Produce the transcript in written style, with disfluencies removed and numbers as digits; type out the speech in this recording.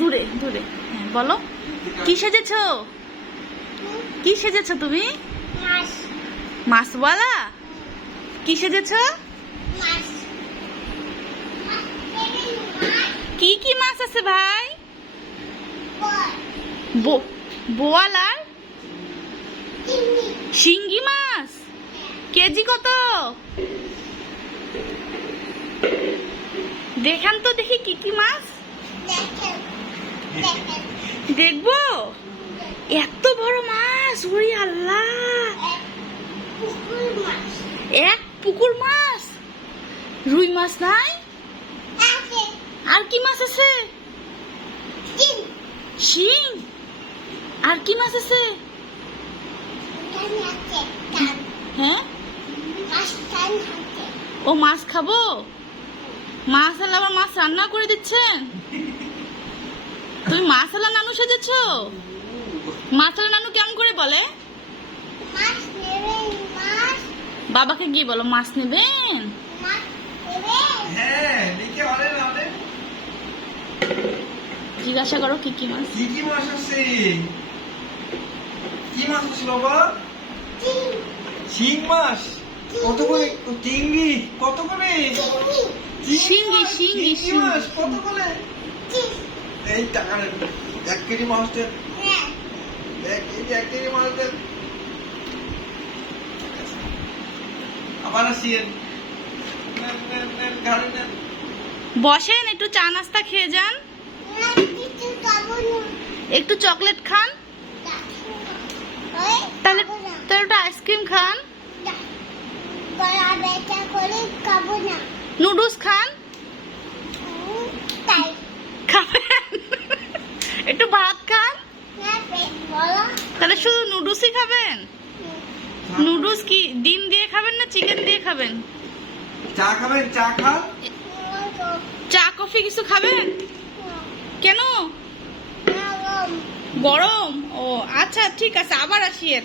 দূরে দূরে। হ্যাঁ বলো, কি সেজেছো? কি সেজেছো তুমি? মাছওয়ালা? কি সেজেছো? কি কি মাছ আছে ভাই? বোয়াল আর শিঙ্গি মাছ। কেজি কত? দেখান তো দেখি কি কি মাছ। দেখবো? এত বড় মাছ, ওরে আল্লাহ! এক পুকুর মাছ। রুই মাছ নাই? আর কি মাছ আছে? শিং। আর কি মাছ আছে? হ্যাঁ, ও মাছ খাবো? মাছ আলা আবার মাছ রান্না করে দিচ্ছেন? তুমি মাছ আলা নানু সেজেছো? মাছ আলা নানু কেমন করে বলে? বাবাকে গিয়ে বলো মাছ নেবেন। জিজ্ঞাসা করো কি কি মাছ। কি কি মাছ আছে? কি মাছ আছে বাবা? শিং মাছ কত করে? চিংড়ি কত করে? শিঙ্গি শিঙ্গি শিঙ্গি মাছ কত করে? এই টাকা নেন, 1 কেজি মাছ দেন। 1 কেজি মাছ দেন। আবার আসিয়েন। নেন, গাড়ি নেন। বসেন, একটু চা নাস্তা খেয়ে যান। একটু চকলেট খান। তাহলে একটু আইসক্রিম খান। নুডলস খান। খাবেন? একটু ভাত খান। তাহলে শুধু নুডলসই খাবেন? নুডলস কি ডিম দিয়ে খাবেন না চিকেন দিয়ে খাবেন? চা খাবেন? চা খান। চা কফি কিছু খাবেন? কেন? গরম? ও আচ্ছা ঠিক আছে, আবার আসিয়েন।